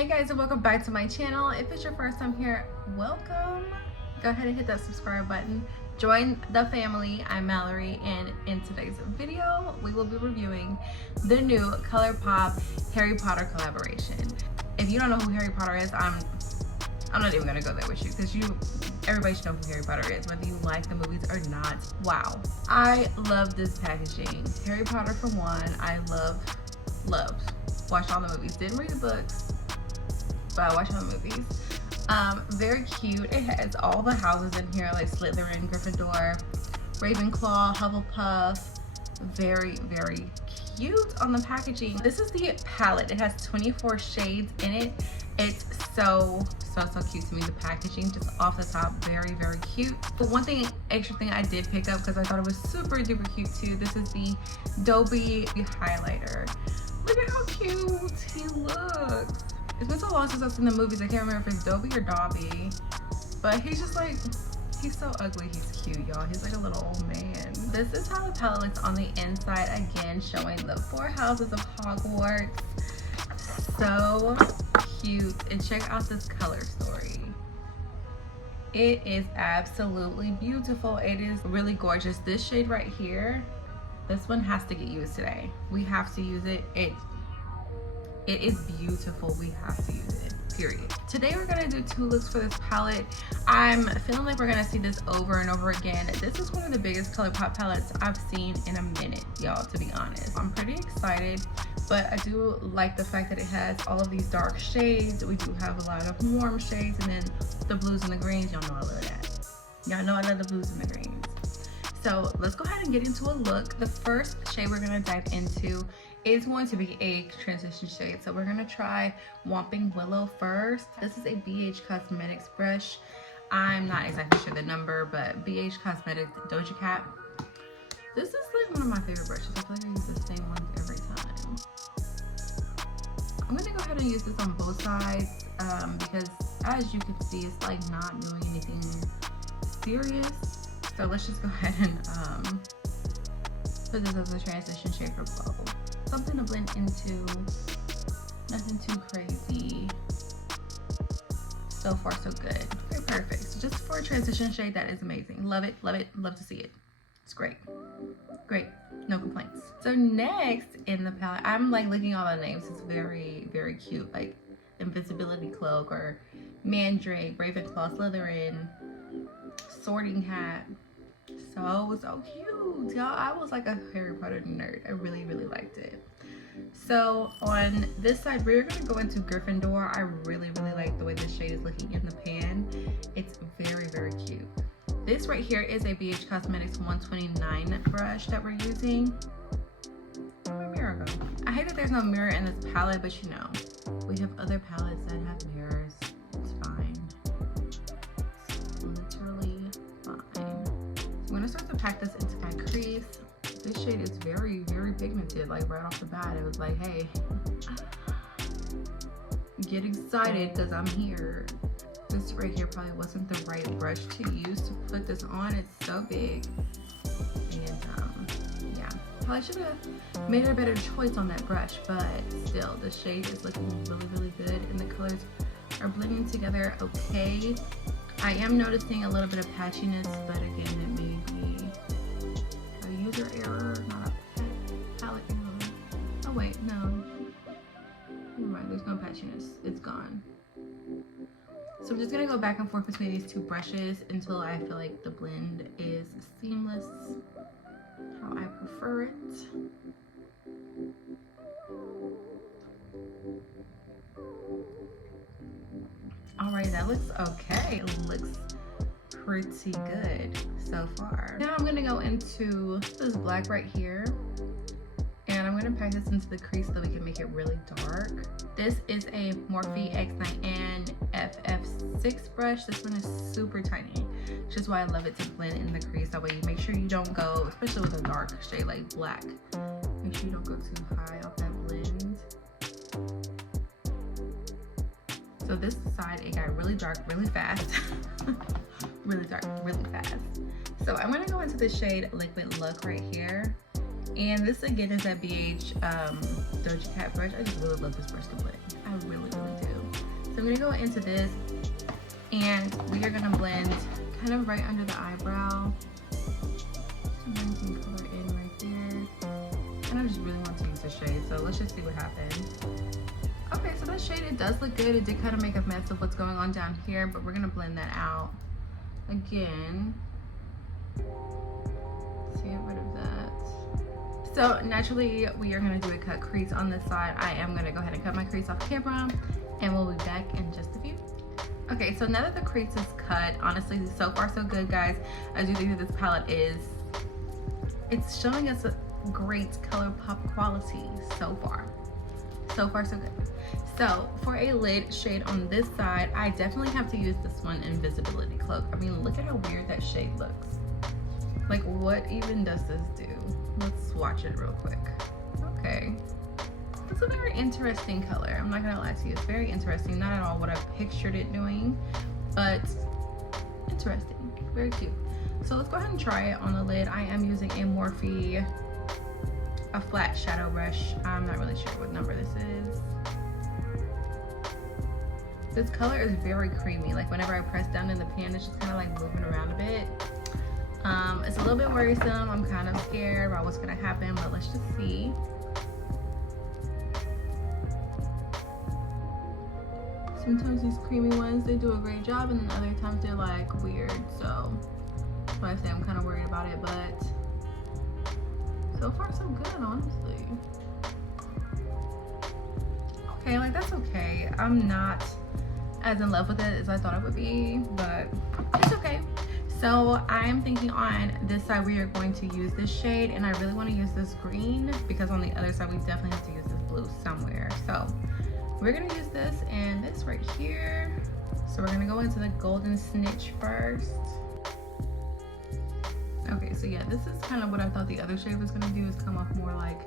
Hey guys, and welcome back to my channel. If it's your first time here, welcome. Go ahead and hit that subscribe button. Join the family. I'm Malari, and in today's video, we will be reviewing the new Colourpop Harry Potter collaboration. If you don't know who Harry Potter is, I'm not even gonna go there with you, because everybody should know who Harry Potter is, whether you like the movies or not. Wow, I love this packaging. Harry Potter for one, I loved. Watched all the movies, didn't read the books, but I watched all the movies. Very cute. It has all the houses in here, like Slytherin, Gryffindor, Ravenclaw, Hufflepuff. Very, very cute on the packaging. This is the palette. It has 24 shades in it. It's so cute to me. The packaging just off the top, very, very cute. But one extra thing I did pick up because I thought it was super duper cute too. This is the Dobby highlighter. Look at how cute he looks. It's been so long since I've seen the movies, I can't remember if it's Dobby or Dobby. But he's just like, he's so ugly, he's cute, y'all. He's like a little old man. This is how the palette looks on the inside, again, showing the 4 houses of Hogwarts. So cute. And check out this color story. It is absolutely beautiful. It is really gorgeous. This shade right here, this one has to get used today. We have to use it. It is beautiful. We have to use it, period. Today we're gonna do 2 looks for this palette. I'm feeling like we're gonna see this over and over again. This is one of the biggest Colourpop palettes I've seen in a minute, y'all, to be honest. I'm pretty excited, but I do like the fact that it has all of these dark shades. We do have a lot of warm shades, and then the blues and the greens. Y'all know I love that. Y'all know I love the blues and the greens. So let's go ahead and get into a look. The first shade we're gonna dive into is going to be a transition shade. So we're gonna try Whomping Willow first. This is a BH Cosmetics brush. I'm not exactly sure the number, but BH Cosmetics Doja Cat. This is like one of my favorite brushes. I feel like I use the same ones every time. I'm gonna go ahead and use this on both sides because as you can see, it's like not doing anything serious. So let's just go ahead and put this as a transition shade for both. Something to blend into, nothing too crazy. So far so good. Okay, perfect. So just for a transition shade, that is amazing. Love it, love to see it. It's great, no complaints. So next in the palette, I'm like looking at all the names. It's very, very cute, like Invisibility Cloak or Mandrake, Ravenclaw, Slytherin, Sorting Hat. So cute, y'all. I was like a Harry Potter nerd. I really liked it. So on this side, we're gonna go into Gryffindor. I really like the way this shade is looking in the pan. It's very cute. This right here is a BH Cosmetics 129 brush that we're using. Where'd my mirror go? I hate that there's no mirror in this palette, but you know, we have other palettes that have mirrors. It's fine. It's literally fine. I'm gonna start to pack this into my crease. This shade is very pigmented. Like right off the bat, it was like, hey, get excited because I'm here. This right here probably wasn't the right brush to use to put this on. It's so big, and yeah, probably should have made a better choice on that brush. But still, the shade is looking really good, and the colors are blending together okay. I am noticing a little bit of patchiness, but again, it may be a user error, not a palette error. Oh wait, no. Never mind, there's no patchiness. It's gone. So I'm just gonna go back and forth between these 2 brushes until I feel like the blend is seamless, how I prefer it. Alright, that looks okay. It looks pretty good so far. Now I'm gonna go into this black right here, and I'm gonna pack this into the crease so we can make it really dark. This is a Morphe X Dunkin FF6 brush. This one is super tiny, which is why I love it to blend in the crease. That way you make sure you don't go, especially with a dark shade like black, make sure you don't go too high off that blend. So this side, it got really dark really fast. Really dark really fast. So I'm gonna go into the shade Liquid Look right here. And this again is that BH Doja Cat brush. I just really love this brush to blend. I really do. I'm gonna go into this and we are gonna blend kind of right under the eyebrow. Bring some color in right there. And I just really want to use the shade, so let's just see what happens. Okay, so that shade, it does look good. It did kind of make a mess of what's going on down here, but we're gonna blend that out again. Let's get rid of that. So naturally, we are gonna do a cut crease on this side. I am gonna go ahead and cut my crease off camera, and we'll be back in just a few. Okay, so now that the crease is cut, honestly, so far so good, guys. I do think that this palette it's showing us a great Colourpop quality so far. So far so good. So for a lid shade on this side, I definitely have to use this one, Invisibility Cloak. I mean, look at how weird that shade looks. Like, what even does this do? Let's swatch it real quick. Okay. It's a very interesting color. I'm not gonna lie to you. It's very interesting. Not at all what I pictured it doing, but interesting. Very cute. So let's go ahead and try it on the lid. I am using a Morphe, a flat shadow brush. I'm not really sure what number this is. This color is very creamy. Like whenever I press down in the pan, it's just kind of like moving around a bit. It's a little bit worrisome. I'm kind of scared about what's gonna happen, but let's just see. Sometimes these creamy ones, they do a great job, and then other times they're like weird. So that's why I say I'm kind of worried about it, but so far so good, honestly. Okay, like that's okay. I'm not as in love with it as I thought it would be, but it's okay. So I'm thinking on this side we are going to use this shade, and I really want to use this green because on the other side we definitely have to use this blue somewhere. So we're gonna use this and this right here. So we're gonna go into the Golden Snitch first. Okay, so yeah, this is kind of what I thought the other shade was gonna do, is come off more like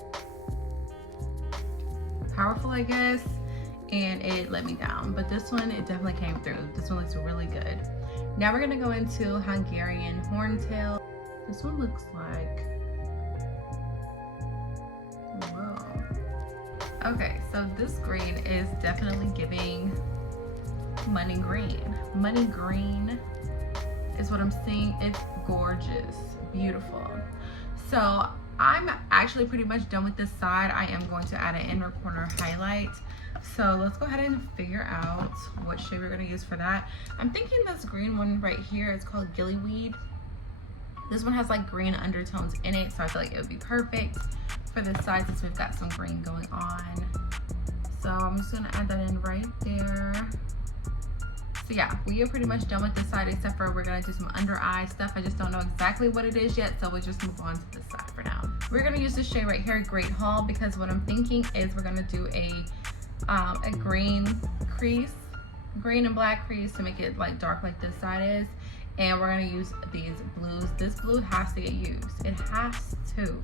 powerful, I guess, and it let me down. But this one, it definitely came through. This one looks really good. Now we're gonna go into Hungarian Horntail. This one looks like, whoa. Okay, so this green is definitely giving money green. Money green is what I'm seeing. It's gorgeous, beautiful. So I'm actually pretty much done with this side. I am going to add an inner corner highlight. So let's go ahead and figure out what shade we're gonna use for that. I'm thinking this green one right here, it's called Gillyweed. This one has like green undertones in it, so I feel like it would be perfect for this side since we've got some green going on. So I'm just gonna add that in right there. So yeah, we are pretty much done with this side, except for we're gonna do some under eye stuff. I just don't know exactly what it is yet, so we'll just move on to this side for now. We're gonna use this shade right here, Great Haul, because what I'm thinking is we're gonna do a green crease, green and black crease to make it like dark like this side is. And we're gonna use these blues. This blue has to get used. It has to.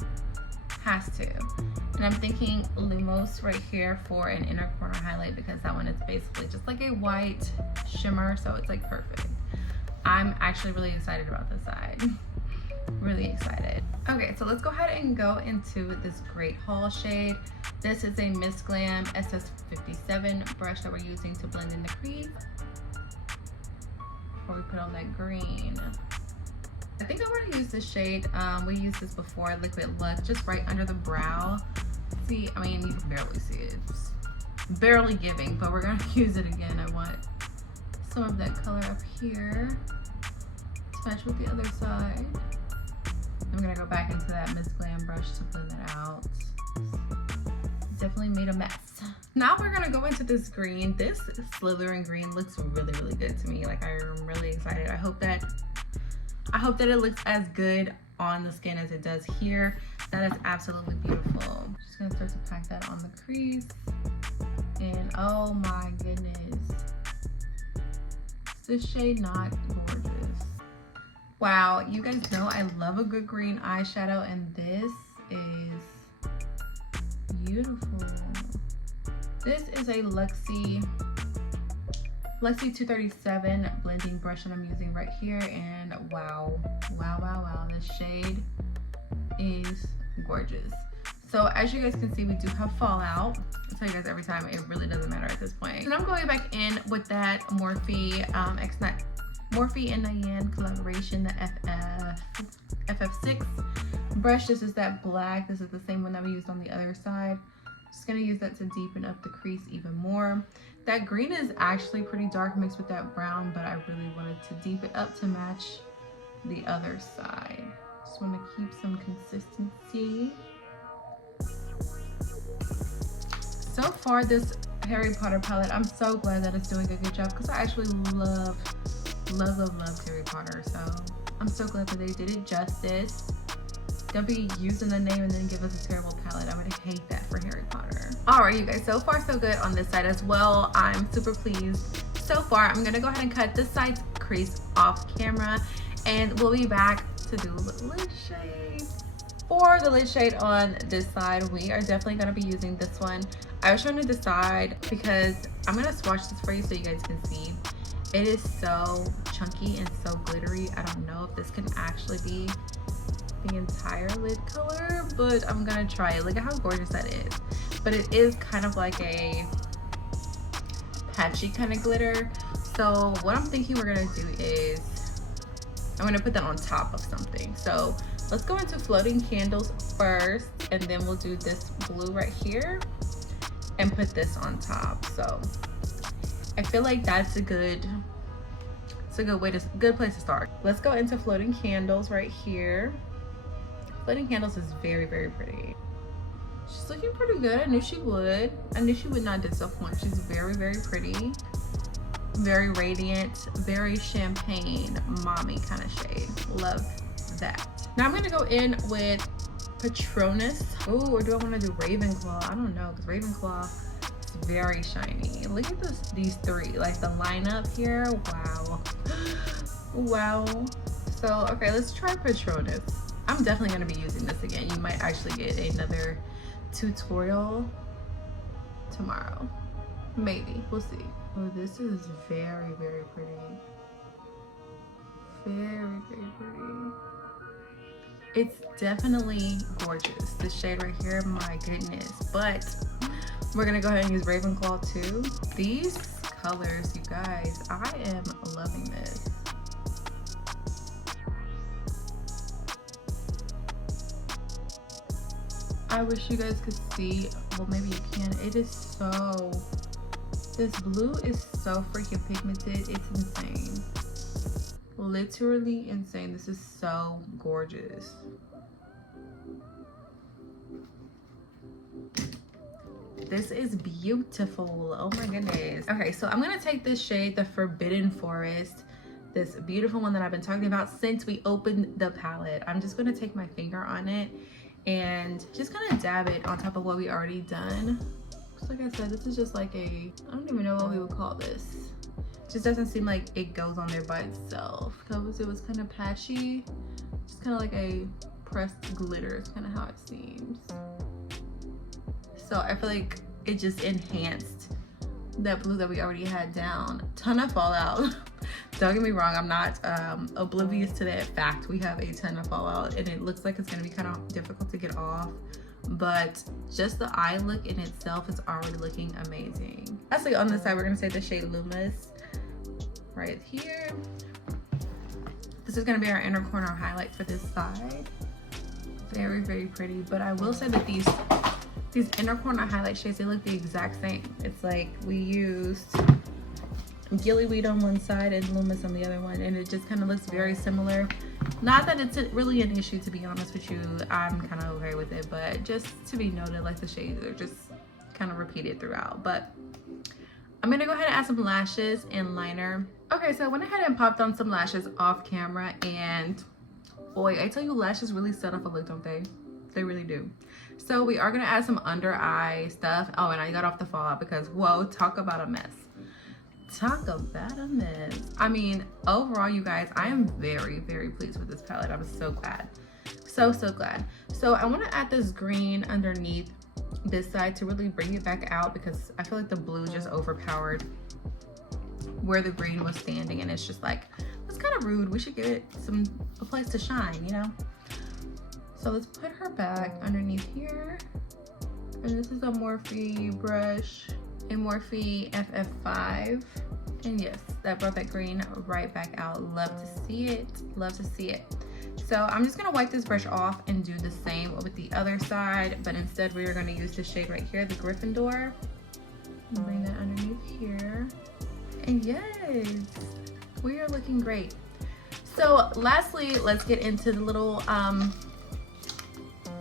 And I'm thinking Lumos right here for an inner corner highlight, because that one is basically just like a white shimmer, so it's like perfect. I'm actually really excited about this side. Really excited. Okay, so let's go ahead and go into this Great Haul shade. This is a Miss Glam SS57 brush that we're using to blend in the crease before we put on that green. I think I want to use this shade. We used this before, Liquid Look, just right under the brow. See, I mean, you can barely see it. It's barely giving, but we're gonna use it again. I want some of that color up here to match with the other side. I'm gonna go back into that Miss Glam brush to blend that out. Definitely made a mess. Now we're gonna go into this green. This Slytherin green looks really, really good to me. Like, I'm really excited. I hope that it looks as good on the skin as it does here. That is absolutely beautiful. I'm just gonna start to pack that on the crease. And oh my goodness. Is this shade not gorgeous? Wow, you guys know I love a good green eyeshadow, and this is beautiful. This is a Luxie 237 blending brush that I'm using right here, and wow, this shade is gorgeous. So as you guys can see, we do have fallout. I tell you guys every time, it really doesn't matter at this point. And I'm going back in with that Morphe Morphe and Diane collaboration, the FF6 brush. This is that black. This is the same one that we used on the other side. Just gonna use that to deepen up the crease even more. That green is actually pretty dark mixed with that brown, but I really wanted to deepen it up to match the other side. Just want to keep some consistency. So far, this Harry Potter palette, I'm so glad that it's doing a good job, because I actually love Harry Potter. So I'm so glad that they did it justice. Don't be using the name and then give us a terrible palette. I would hate that for Harry Potter. All right, you guys, so far so good on this side as well. I'm super pleased so far. I'm gonna go ahead and cut this side's crease off camera, and we'll be back to do lid shade. For the lid shade on this side, we are definitely gonna be using this one. I was trying to decide, because I'm gonna swatch this for you so you guys can see. It is so chunky and so glittery. I don't know if this can actually be the entire lid color, but I'm gonna try it. Look at how gorgeous that is. But it is kind of like a patchy kind of glitter. So what I'm thinking we're gonna do is I'm gonna put that on top of something. So let's go into floating candles first, and then we'll do this blue right here and put this on top. So I feel like that's a good good place to start. Let's go into floating candles right here. Floating candles is very, very pretty. She's looking pretty good. I knew she would. I knew she would not disappoint. She's very, very pretty. Very radiant, very champagne mommy kind of shade. Love that. Now I'm gonna go in with Patronus. Oh, or do I want to do Ravenclaw? I don't know, because Ravenclaw is very shiny. Look at these three, like the lineup here. Wow. Wow. So okay, let's try Patronus. I'm definitely gonna be using this again. You might actually get another tutorial tomorrow. Maybe, we'll see. Oh, this is very, very pretty. Very, very pretty. It's definitely gorgeous. This shade right here, my goodness. But we're gonna go ahead and use Ravenclaw too. These colors, you guys, I am loving this. I wish you guys could see, well maybe you can. It is so, this blue is so freaking pigmented, it's insane. Literally insane. This is so gorgeous. This is beautiful. Oh my goodness. Okay, so I'm gonna take this shade, the Forbidden Forest, this beautiful one that I've been talking about since we opened the palette. I'm just gonna take my finger on it and just kind of dab it on top of what we already done. So like I said, this is just like a, I don't even know what we would call this. Just doesn't seem like it goes on there by itself, because it was kind of patchy. Just kind of like a pressed glitter is kind of how it seems. So I feel like it just enhanced that blue that we already had down. Ton of fallout. Don't get me wrong, I'm not oblivious to that fact. We have a ton of fallout, and it looks like it's gonna be kind of difficult to get off, but just the eye look in itself is already looking amazing. Lastly, on this side, we're gonna take the shade Luminous right here. This is gonna be our inner corner highlight for this side. Very, very pretty. But I will say that these inner corner highlight shades, they look the exact same. It's like we used Gillyweed on one side and Luminous on the other one, and it just kind of looks very similar. Not that it's really an issue, to be honest with you. I'm kind of okay with it, but just to be noted, like the shades are just kind of repeated throughout. But I'm gonna go ahead and add some lashes and liner. Okay, so I went ahead and popped on some lashes off camera, and boy, I tell you, lashes really set off a look, don't they? They really do. So we are gonna add some under eye stuff. Oh, and I got off the fallout because, whoa, talk about a mess. Talk about a mess. I mean, overall, you guys, I am very, very pleased with this palette. I'm so glad. So glad. So I want to add this green underneath this side to really bring it back out, because I feel like the blue just overpowered where the green was standing, and it's just like, it's kind of rude. We should give it a place to shine, you know? So let's put her back underneath here. And this is a Morphe brush, a Morphe FF5. And yes, that brought that green right back out. Love to see it, love to see it. So I'm just gonna wipe this brush off and do the same with the other side, but instead we are gonna use this shade right here, the Gryffindor. Bring that underneath here. And yes, we are looking great. So lastly, let's get into the little,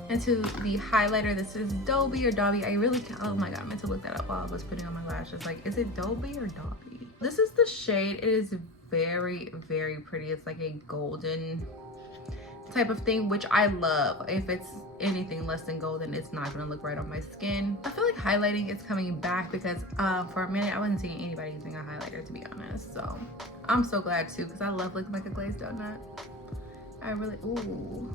into the highlighter. This is Dobby or Dobby. I really can't, oh my God, I meant to look that up while I was putting on my lashes. Like, is it Dobby or Dobby? This is the shade. It is very, very pretty. It's like a golden type of thing, which I love. If it's anything less than golden, it's not gonna look right on my skin. I feel like highlighting is coming back because for a minute I wasn't seeing anybody using a highlighter, to be honest. So I'm so glad too, because I love looking like a glazed donut. I really, ooh.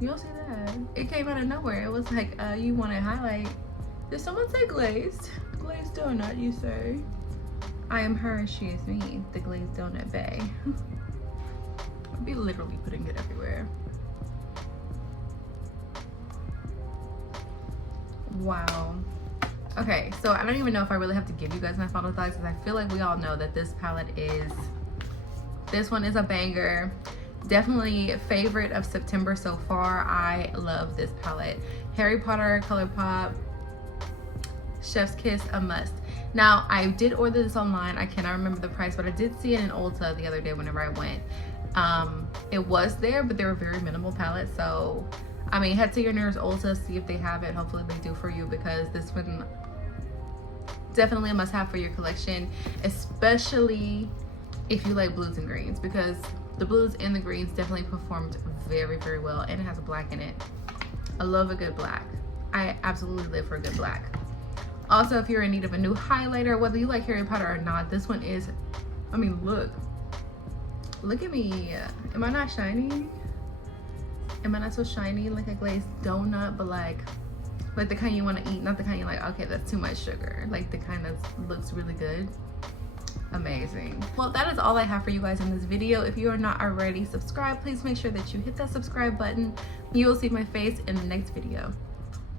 You don't see that? It came out of nowhere. It was like, you want to highlight. Did someone say glazed? Glazed donut, you say? I am her and she is me, the glazed donut bae. I'll be literally putting it everywhere. Wow. Okay, so I don't even know if I really have to give you guys my final thoughts, because I feel like we all know that this palette is, this one is a banger. Definitely favorite of September so far. I love this palette. Harry Potter, Colourpop, Chef's Kiss, a must. Now, I did order this online. I cannot remember the price, but I did see it in Ulta the other day whenever I went. It was there, but they were very minimal palettes. So, I mean, head to your nearest Ulta, see if they have it. Hopefully they do for you, because this one definitely a must have for your collection, especially if you like blues and greens, because the blues and the greens definitely performed very, very well, and it has a black in it. I love a good black. I absolutely live for a good black. Also, if you're in need of a new highlighter, whether you like Harry Potter or not, this one is, I mean, look at me. Am I not shiny? Am I not so shiny like a glazed donut, but like the kind you want to eat, not the kind you're like, okay, that's too much sugar. Like the kind that looks really good. Amazing. Well, that is all I have for you guys in this video. If you are not already subscribed, please make sure that you hit that subscribe button. You will see my face in the next video.